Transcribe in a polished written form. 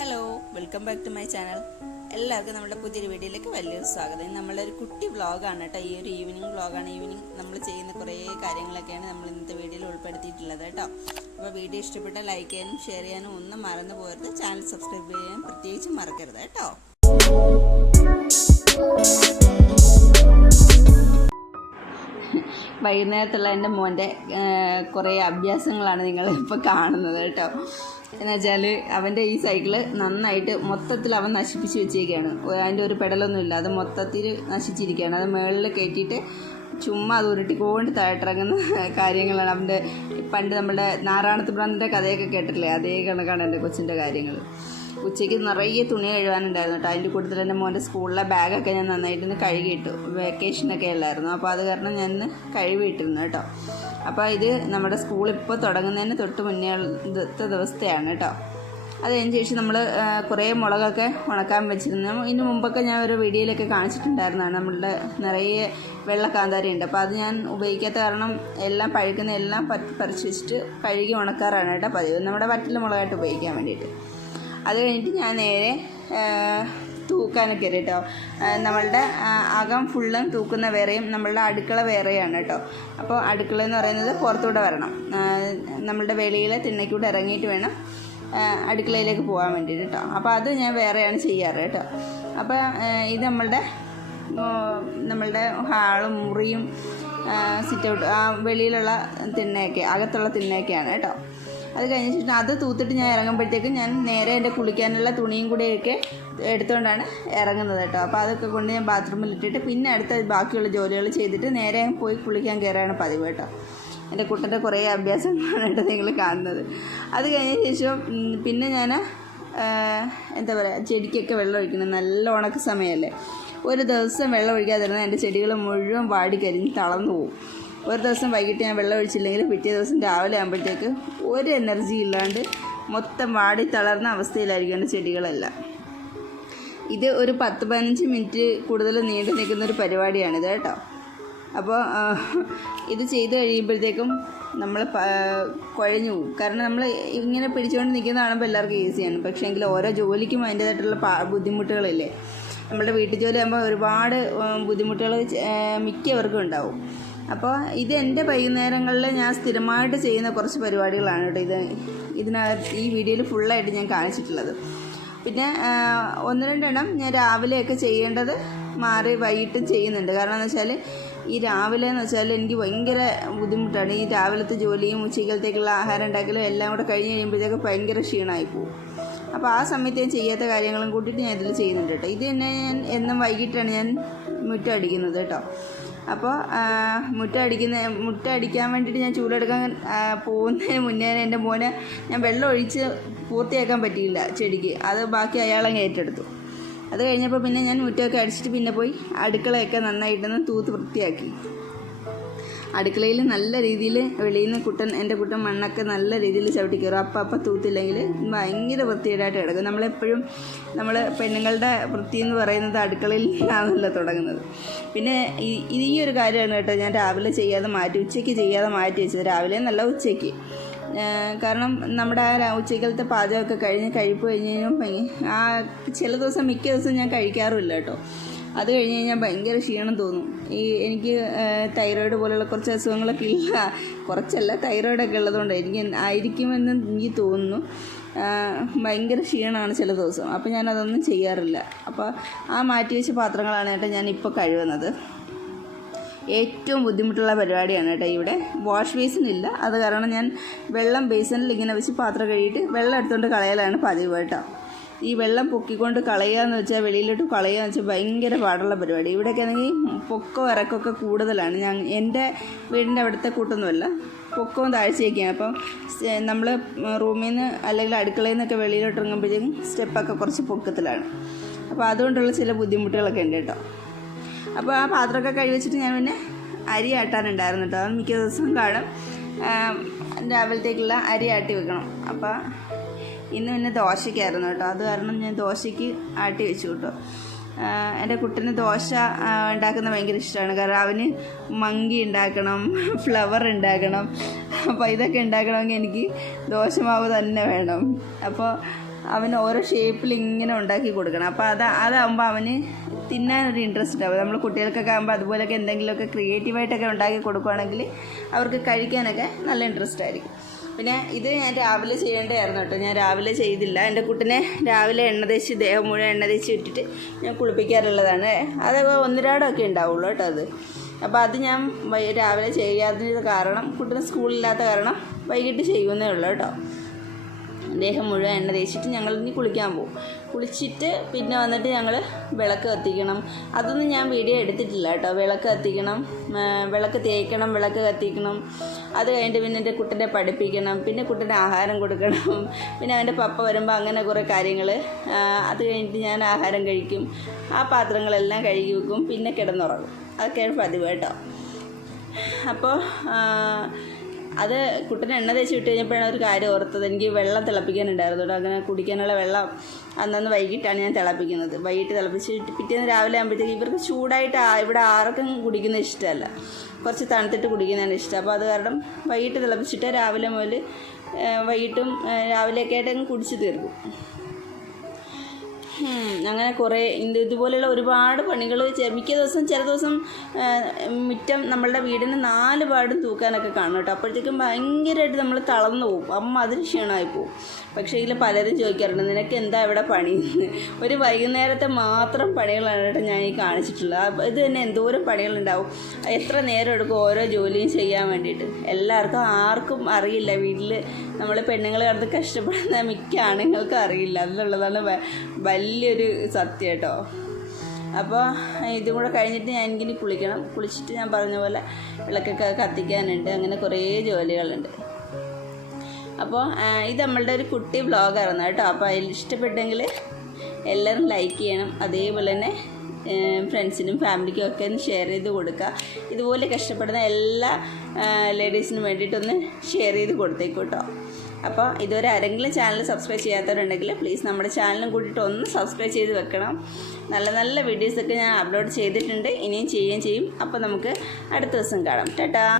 Hello, welcome back to my channel. എല്ലാവർക്കും നമ്മുടെ പുതിയൊരു വീഡിയോയിലേക്ക് വലിയൊരു സ്വാഗതം. നമ്മളൊരു കുട്ടി വ്ളോഗാണ് കേട്ടോ. ഈ ഒരു ഈവനിങ് വ്ളോഗാണ്. ഈവനിങ് നമ്മൾ ചെയ്യുന്ന കുറേ കാര്യങ്ങളൊക്കെയാണ് നമ്മൾ ഇന്നത്തെ വീഡിയോയിൽ ഉൾപ്പെടുത്തിയിട്ടുള്ളത് കേട്ടോ. അപ്പോൾ വീഡിയോ ഇഷ്ടപ്പെട്ടാൽ ലൈക്ക് ചെയ്യാനും ഷെയർ ചെയ്യാനും ഒന്നും മറന്നു പോകരുത്. ചാനൽ സബ്സ്ക്രൈബ് ചെയ്യാൻ പ്രത്യേകിച്ചും മറക്കരുത് കേട്ടോ. വൈകുന്നേരത്തുള്ള എൻ്റെ മോൻ്റെ കുറേ അഭ്യാസങ്ങളാണ് നിങ്ങൾ ഇപ്പോൾ കാണുന്നത് കേട്ടോ. എന്ന് വെച്ചാൽ അവൻ്റെ ഈ സൈക്കിള് നന്നായിട്ട് മൊത്തത്തിൽ അവൻ നശിപ്പിച്ച് വെച്ചേക്കുകയാണ്. അതിൻ്റെ ഒരു പെടലൊന്നുമില്ല, അത് മൊത്തത്തിൽ നശിച്ചിരിക്കുകയാണ്. അത് മുകളിൽ കയറ്റിയിട്ട് ചുമ്മാ അത് ഉരുട്ടിക്കൊണ്ട് താഴ്ത്തിറങ്ങുന്ന കാര്യങ്ങളാണ് അവൻ്റെ. പണ്ട് നമ്മുടെ നാരായണത്ത് ഭ്രാന്തിൻ്റെ കഥയൊക്കെ കേട്ടിട്ടില്ലേ, അതേ കണക്കാണ് എൻ്റെ കൊച്ചിൻ്റെ കാര്യങ്ങൾ. ഉച്ചയ്ക്ക് നിറയെ തുണി കഴുകാനുണ്ടായിരുന്നു കേട്ടോ. അതിൻ്റെ കൂട്ടത്തിൽ എൻ്റെ മോൻ്റെ സ്കൂളിലെ ബാഗൊക്കെ ഞാൻ നന്നായിട്ടൊന്ന് കഴുകിയിട്ടു. വെക്കേഷനൊക്കെ അല്ലായിരുന്നു, അപ്പോൾ അത് കാരണം ഞാൻ കഴുകിയിട്ടിരുന്നു കേട്ടോ. അപ്പോൾ ഇത് നമ്മുടെ സ്കൂൾ ഇപ്പോൾ തുടങ്ങുന്നതിന് തൊട്ട് മുന്നേത്തെ ദിവസത്തെയാണ് കേട്ടോ. അത് കഴിഞ്ഞ ശേഷം നമ്മൾ കുറേ മുളകൊക്കെ ഉണക്കാൻ വെച്ചിരുന്നു. ഇതിന് മുമ്പൊക്കെ ഞാൻ ഒരു വീഡിയോയിലൊക്കെ കാണിച്ചിട്ടുണ്ടായിരുന്നതാണ്. നമ്മളുടെ നിറയെ വെള്ളക്കാന്താരിയുണ്ട്, അപ്പോൾ അത് ഞാൻ ഉപയോഗിക്കാത്ത കാരണം എല്ലാം പഴുക്കുന്ന എല്ലാം പറിച്ച് വെച്ചിട്ട് കഴുകി ഉണക്കാറാണ് കേട്ടോ പതിവ്, നമ്മുടെ വറ്റൽ മുളകായിട്ട് ഉപയോഗിക്കാൻ വേണ്ടിയിട്ട്. അത് കഴിഞ്ഞിട്ട് ഞാൻ നേരെ തൂക്കാനൊക്കെ കേട്ടോ. നമ്മളുടെ അകം ഫുള്ളും തൂക്കുന്ന വേറെയും നമ്മളുടെ അടുക്കള വേറെയാണ് കേട്ടോ. അപ്പോൾ അടുക്കള എന്ന് പറയുന്നത് പുറത്തൂടെ വരണം. നമ്മളുടെ വെളിയിൽ തിണ്ണയ്ക്കൂടെ ഇറങ്ങിയിട്ട് വേണം അടുക്കളയിലേക്ക് പോകാൻ വേണ്ടിയിട്ട് കേട്ടോ. അപ്പോൾ അത് ഞാൻ വേറെയാണ് ചെയ്യാറ് കേട്ടോ. അപ്പോൾ ഇത് നമ്മളുടെ ഹാളും മുറിയും സിറ്റ് ഔട്ട് വെളിയിലുള്ള തിണ്ണയൊക്കെ അകത്തുള്ള തിണ്ണയൊക്കെയാണ് കേട്ടോ. അത് കഴിഞ്ഞിട്ട് അത് തൂത്തിട്ട് ഞാൻ ഇറങ്ങുമ്പോഴത്തേക്കും ഞാൻ നേരെ എൻ്റെ കുളിക്കാനുള്ള തുണിയും കൂടെയൊക്കെ എടുത്തുകൊണ്ടാണ് ഇറങ്ങുന്നത് കേട്ടോ. അപ്പോൾ അതൊക്കെ കൊണ്ട് ഞാൻ ബാത്റൂമിൽ ഇട്ടിട്ട് പിന്നെ അടുത്ത ബാക്കിയുള്ള ജോലികൾ ചെയ്തിട്ട് നേരെ പോയി കുളിക്കാൻ കയറാണ് പതിവ് കേട്ടോ. എൻ്റെ കുട്ടൻ്റെ കുറേ അഭ്യാസങ്ങളാണ് കേട്ടോ നിങ്ങൾ കാണുന്നത്. അത് കഴിഞ്ഞ ശേഷം പിന്നെ ഞാൻ എന്താ പറയുക, ചെടിക്കൊക്കെ വെള്ളം ഒഴിക്കണം. നല്ല ഉണക്ക സമയമല്ലേ, ഒരു ദിവസം വെള്ളം ഒഴിക്കാതിരുന്നാൽ എൻ്റെ ചെടികൾ മുഴുവൻ വാടിക്കരിഞ്ഞ് തളർന്നു പോകും. ഒരു ദിവസം വൈകിട്ട് ഞാൻ വെള്ളം ഒഴിച്ചില്ലെങ്കിൽ പിറ്റേ ദിവസം രാവിലെ ആകുമ്പോഴത്തേക്ക് ഒരു എനർജി ഇല്ലാണ്ട് മൊത്തം വാടി തളർന്ന അവസ്ഥയിലായിരിക്കും എൻ്റെ ചെടികളെല്ലാം. ഇത് ഒരു 10-15 മിനിറ്റ് കൂടുതൽ നീണ്ടു നിൽക്കുന്നൊരു പരിപാടിയാണിത് കേട്ടോ. അപ്പോൾ ഇത് ചെയ്ത് കഴിയുമ്പോഴത്തേക്കും നമ്മൾ കുഴഞ്ഞു പോകും. കാരണം നമ്മൾ ഇങ്ങനെ പിടിച്ചുകൊണ്ട് നിൽക്കുന്ന കാണുമ്പോൾ എല്ലാവർക്കും ഈസിയാണ്, പക്ഷേ എങ്കിൽ ഓരോ ജോലിക്കും അതിൻ്റേതായിട്ടുള്ള ബുദ്ധിമുട്ടുകളില്ലേ. നമ്മുടെ വീട്ടു ജോലി ആകുമ്പോൾ ഒരുപാട് ബുദ്ധിമുട്ടുകൾ മിക്കവർക്കും ഉണ്ടാവും. അപ്പോൾ ഇത് എൻ്റെ വൈകുന്നേരങ്ങളിൽ ഞാൻ സ്ഥിരമായിട്ട് ചെയ്യുന്ന കുറച്ച് പരിപാടികളാണ് കേട്ടോ. ഇതിനകത്ത് ഈ വീഡിയോയിൽ ഫുള്ളായിട്ട് ഞാൻ കാണിച്ചിട്ടുള്ളത്. പിന്നെ 1-2 എണ്ണം ഞാൻ രാവിലെയൊക്കെ ചെയ്യേണ്ടത് മാറി വൈകിട്ടും ചെയ്യുന്നുണ്ട്. കാരണം എന്ന് വെച്ചാൽ ഈ രാവിലെ എന്ന് വെച്ചാൽ എനിക്ക് ഭയങ്കര ബുദ്ധിമുട്ടാണ്. ഈ രാവിലത്തെ ജോലിയും ഉച്ചയ്ക്കലത്തേക്കുള്ള ആഹാരം ഉണ്ടാക്കലും എല്ലാം കൂടെ കഴിഞ്ഞ് കഴിയുമ്പോഴത്തേക്ക് ഭയങ്കര ക്ഷീണമായി പോകും. അപ്പോൾ ആ സമയത്ത് ഞാൻ ചെയ്യാത്ത കാര്യങ്ങളും കൂട്ടിയിട്ട് ഞാൻ ഇതിൽ ചെയ്യുന്നുണ്ട് കേട്ടോ. ഇത് തന്നെ ഞാൻ എന്നും വൈകിട്ടാണ് ഞാൻ മുറ്റം അടിക്കുന്നത് കേട്ടോ. അപ്പോൾ മുറ്റം അടിക്കാൻ വേണ്ടിയിട്ട് ഞാൻ ചൂലെടുക്കാൻ പോകുന്നതിന് മുന്നേ എൻ്റെ മോനെ ഞാൻ വെള്ളം ഒഴിച്ച് പൂർത്തിയാക്കാൻ പറ്റിയില്ല ചെടിക്ക്. അത് ബാക്കി അയാളങ്ങ് ഏറ്റെടുത്തു. അത് കഴിഞ്ഞപ്പോൾ പിന്നെ ഞാൻ മുറ്റമൊക്കെ അടിച്ചിട്ട് പിന്നെ പോയി അടുക്കളയൊക്കെ നന്നായിട്ടൊന്ന് തൂത്ത് വൃത്തിയാക്കി. അടുക്കളയിൽ നല്ല രീതിയിൽ വെളിയിൽ നിന്ന് എൻ്റെ കുട്ടൻ മണ്ണൊക്കെ നല്ല രീതിയിൽ ചവിട്ടി കയറും. അപ്പം തൂത്തില്ലെങ്കിൽ ഭയങ്കര വൃത്തികേടായിട്ട് കിടക്കും. നമ്മളെപ്പോഴും പെണ്ണുങ്ങളുടെ വൃത്തി എന്ന് പറയുന്നത് അടുക്കളയിൽ നിന്നാണല്ലോ തുടങ്ങുന്നത്. പിന്നെ ഈ ഒരു കാര്യമാണ് കേട്ടോ ഞാൻ രാവിലെ ഉച്ചയ്ക്ക് ചെയ്യാതെ മാറ്റി വെച്ചത്. രാവിലെ നല്ല ഉച്ചയ്ക്ക്. കാരണം നമ്മുടെ ഉച്ചയ്ക്കലത്തെ പാചകമൊക്കെ കഴിപ്പ് കഴിഞ്ഞ് ചില ദിവസം മിക്ക ദിവസം ഞാൻ കഴിക്കാറുമില്ല കേട്ടോ. അത് കഴിഞ്ഞ് കഴിഞ്ഞാൽ ഭയങ്കര ക്ഷീണം തോന്നും. എനിക്ക് തൈറോയ്ഡ് പോലുള്ള കുറച്ച് അസുഖങ്ങളൊക്കെ ഇല്ല, കുറച്ചല്ല തൈറോയ്ഡൊക്കെ ഉള്ളതുകൊണ്ട് ആയിരിക്കുമെന്ന് എനിക്ക് തോന്നുന്നു. ഭയങ്കര ക്ഷീണമാണ് ചില ദിവസം. അപ്പോൾ ഞാനതൊന്നും ചെയ്യാറില്ല. അപ്പോൾ ആ മാറ്റി വെച്ച പാത്രങ്ങളാണ് കേട്ടോ ഞാനിപ്പോൾ കഴുകുന്നത്. ഏറ്റവും ബുദ്ധിമുട്ടുള്ള പരിപാടിയാണ് കേട്ടോ. ഇവിടെ വാഷ് ബേസിൻ ഇല്ല, അത് കാരണം ഞാൻ വെള്ളം ബേസിനിൽ ഇങ്ങനെ വെച്ച് പാത്രം കഴുകിയിട്ട് വെള്ളം എടുത്തുകൊണ്ട് കളയലാണ് പതിവ് കേട്ടോ. ഈ വെള്ളം പൊക്കിക്കൊണ്ട് കളയുകയെന്ന് വെച്ചാൽ വെളിയിലോട്ട് കളയുകയെന്ന് വെച്ചാൽ ഭയങ്കര പാടുള്ള പരിപാടി. ഇവിടെയൊക്കെ ആണെങ്കിൽ പൊക്കവും ഇറക്കമൊക്കെ കൂടുതലാണ്. എൻ്റെ വീടിൻ്റെ അവിടുത്തെ കൂട്ടൊന്നുമല്ല, പൊക്കവും താഴ്ചയൊക്കെയാണ്. അപ്പം നമ്മൾ റൂമിൽ നിന്ന് അല്ലെങ്കിൽ അടുക്കളയിൽ നിന്നൊക്കെ വെളിയിലോട്ട് ഇറങ്ങുമ്പോഴത്തേക്കും സ്റ്റെപ്പൊക്കെ കുറച്ച് പൊക്കത്തിലാണ്. അപ്പോൾ അതുകൊണ്ടുള്ള ചില ബുദ്ധിമുട്ടുകളൊക്കെ ഉണ്ട് കേട്ടോ. അപ്പോൾ ആ പാത്രമൊക്കെ കഴുകി വെച്ചിട്ട് ഞാൻ പിന്നെ അരി ആട്ടാനുണ്ടായിരുന്നു കേട്ടോ. അത് മിക്ക ദിവസവും കാണും രാവിലത്തേക്കുള്ള അരി ആട്ടി വെക്കണം. അപ്പോൾ ഇന്ന് പിന്നെ ദോശയ്ക്കായിരുന്നു കേട്ടോ. അത് കാരണം ഞാൻ ദോശയ്ക്ക് ആട്ടി വെച്ചു കേട്ടോ. എൻ്റെ കുട്ടന് ദോശ ഉണ്ടാക്കുന്നത് ഭയങ്കര ഇഷ്ടമാണ്. കാരണം അവന് മങ്കി ഉണ്ടാക്കണം, ഫ്ലവർ ഉണ്ടാക്കണം. അപ്പോൾ ഇതൊക്കെ ഉണ്ടാക്കണമെങ്കിൽ എനിക്ക് ദോശമാവ് തന്നെ വേണം. അപ്പോൾ അവന് ഓരോ ഷേപ്പിൽ ഇങ്ങനെ ഉണ്ടാക്കി കൊടുക്കണം. അപ്പോൾ അതാകുമ്പോൾ അവന് തിന്നാനൊരു ഇൻട്രസ്റ്റ് ഉണ്ടാവും. നമ്മൾ കുട്ടികൾക്കൊക്കെ ആകുമ്പോൾ അതുപോലെയൊക്കെ എന്തെങ്കിലുമൊക്കെ ക്രിയേറ്റീവായിട്ടൊക്കെ ഉണ്ടാക്കി കൊടുക്കുകയാണെങ്കിൽ അവർക്ക് കഴിക്കാനൊക്കെ നല്ല ഇൻട്രസ്റ്റ് ആയിരിക്കും. പിന്നെ ഇത് ഞാൻ രാവിലെ ചെയ്യേണ്ടതായിരുന്നു കേട്ടോ. ഞാൻ രാവിലെ ചെയ്തില്ല. എൻ്റെ കുട്ടിനെ രാവിലെ എണ്ണ തേച്ച് ദേഹം മുഴുവൻ എണ്ണ തേച്ച് ഇട്ടിട്ട് ഞാൻ കുളിപ്പിക്കാറുള്ളതാണ്. അതൊക്കെ ഒന്നിരാടമൊക്കെ ഉണ്ടാവുള്ളൂ കേട്ടോ അത്. അപ്പോൾ അത് ഞാൻ രാവിലെ ചെയ്യാത്തത് കാരണം, കുട്ടിന് സ്കൂളില്ലാത്ത കാരണം വൈകിട്ട് ചെയ്യുന്നേ ഉള്ളൂ കേട്ടോ. ദേഹം മുഴുവൻ എണ്ണ തേച്ചിട്ട് ഞങ്ങൾ ഇനി കുളിക്കാൻ പോകും. കുളിച്ചിട്ട് പിന്നെ വന്നിട്ട് ഞങ്ങൾ വിളക്ക് കത്തിക്കണം. അതൊന്നും ഞാൻ വീഡിയോ എടുത്തിട്ടില്ല കേട്ടോ. വിളക്ക് കത്തിക്കണം, വിളക്ക് തേക്കണം, വിളക്ക് കത്തിക്കണം. അത് കഴിഞ്ഞിട്ട് പിന്നെ എൻ്റെ കുട്ടനെ പഠിപ്പിക്കണം, പിന്നെ കുട്ടന് ആഹാരം കൊടുക്കണം, പിന്നെ അവൻ്റെ പപ്പ വരുമ്പോൾ അങ്ങനെ കുറേ കാര്യങ്ങൾ. അത് കഴിഞ്ഞിട്ട് ഞാൻ ആഹാരം കഴിക്കും, ആ പാത്രങ്ങളെല്ലാം കഴുകി വെക്കും, പിന്നെ കിടന്നുറങ്ങും. അതൊക്കെയാണ് പതിവ് കേട്ടോ. അപ്പോൾ അത് കുട്ടനെ എണ്ണ തേച്ച് വിട്ട് കഴിഞ്ഞപ്പോഴാണ് ഒരു കാര്യം ഓർത്തത്. എനിക്ക് വെള്ളം തിളപ്പിക്കാനുണ്ടായിരുന്നു കേട്ടോ. അങ്ങനെ കുടിക്കാനുള്ള വെള്ളം അന്നന്ന് വൈകിട്ടാണ് ഞാൻ തിളപ്പിക്കുന്നത്. വൈകിട്ട് തിളപ്പിച്ചിട്ട് പിറ്റേന്ന് രാവിലെ ആകുമ്പോഴത്തേക്ക് ഇവർക്ക് ചൂടായിട്ട് ഇവിടെ ആർക്കും കുടിക്കുന്നത് ഇഷ്ടമല്ല, കുറച്ച് തണുത്തിട്ട് കുടിക്കുന്നതാണ് ഇഷ്ടം. അപ്പോൾ അത് കാരണം വൈകിട്ട് തിളപ്പിച്ചിട്ട് രാവിലെ മുതൽ വൈകിട്ടും രാവിലെയൊക്കെ ആയിട്ട് കുടിച്ച് തീർക്കും. അങ്ങനെ കുറേ ഇതുപോലെയുള്ള ഒരുപാട് പണികൾ മിക്ക ദിവസം, ചില ദിവസം മുറ്റം നമ്മളുടെ വീടിന് 4 പാടും തൂക്കാനൊക്കെ കാണും കേട്ടോ. അപ്പോഴത്തേക്കും ഭയങ്കരമായിട്ട് നമ്മൾ തളർന്നു പോകും, അതിന് ക്ഷീണമായി പോകും. പക്ഷേ ഇതിൽ പലരും ചോദിക്കാറുണ്ട്, നിനക്ക് എന്താ ഇവിടെ പണി? ഒരു വൈകുന്നേരത്തെ മാത്രം പണികളാണ് കേട്ടോ ഞാൻ ഈ കാണിച്ചിട്ടുള്ളത്. ഇത് തന്നെ എന്തോരം പണികളുണ്ടാവും, എത്ര നേരം എടുക്കും ഓരോ ജോലിയും ചെയ്യാൻ വേണ്ടിയിട്ട്. ആർക്കും അറിയില്ല, വീട്ടിൽ നമ്മൾ പെണ്ണുങ്ങൾ കിടന്ന് കഷ്ടപ്പെടുന്ന മിക്ക ആണുങ്ങൾക്കും അറിയില്ല എന്നുള്ളതാണ് വലിയൊരു സത്യം കേട്ടോ. അപ്പോൾ ഇതും കൂടെ കഴിഞ്ഞിട്ട് ഞാൻ എനിക്കിനി കുളിക്കണം. കുളിച്ചിട്ട് ഞാൻ പറഞ്ഞ പോലെ വിളക്കൊക്കെ കത്തിക്കാനുണ്ട്, അങ്ങനെ കുറേ ജോലികളുണ്ട്. അപ്പോൾ ഇത് നമ്മളുടെ ഒരു കുട്ടി വ്ളോഗായിരുന്നു കേട്ടോ. അപ്പോൾ അതിൽ ഇഷ്ടപ്പെട്ടെങ്കിൽ എല്ലാവരും ലൈക്ക് ചെയ്യണം. അതേപോലെ തന്നെ ഫ്രണ്ട്സിനും ഫാമിലിക്കും ഒക്കെ ഒന്ന് ഷെയർ ചെയ്ത് കൊടുക്കുക. ഇതുപോലെ കഷ്ടപ്പെടുന്ന എല്ലാ ലേഡീസിനും വേണ്ടിയിട്ടൊന്ന് ഷെയർ ചെയ്ത് കൊടുത്തേക്കും കേട്ടോ. അപ്പോൾ ഇതുവരെ ആരെങ്കിലും ചാനൽ സബ്സ്ക്രൈബ് ചെയ്യാത്തവരുണ്ടെങ്കിൽ പ്ലീസ് നമ്മുടെ ചാനലും കൂട്ടിയിട്ട് ഒന്ന് സബ്സ്ക്രൈബ് ചെയ്ത് വെക്കണം. നല്ല നല്ല വീഡിയോസൊക്കെ ഞാൻ അപ്ലോഡ് ചെയ്തിട്ടുണ്ട്, ഇനിയും ചെയ്യുകയും ചെയ്യും. അപ്പോൾ നമുക്ക് അടുത്ത ദിവസം കാണാം. ടാറ്റാ.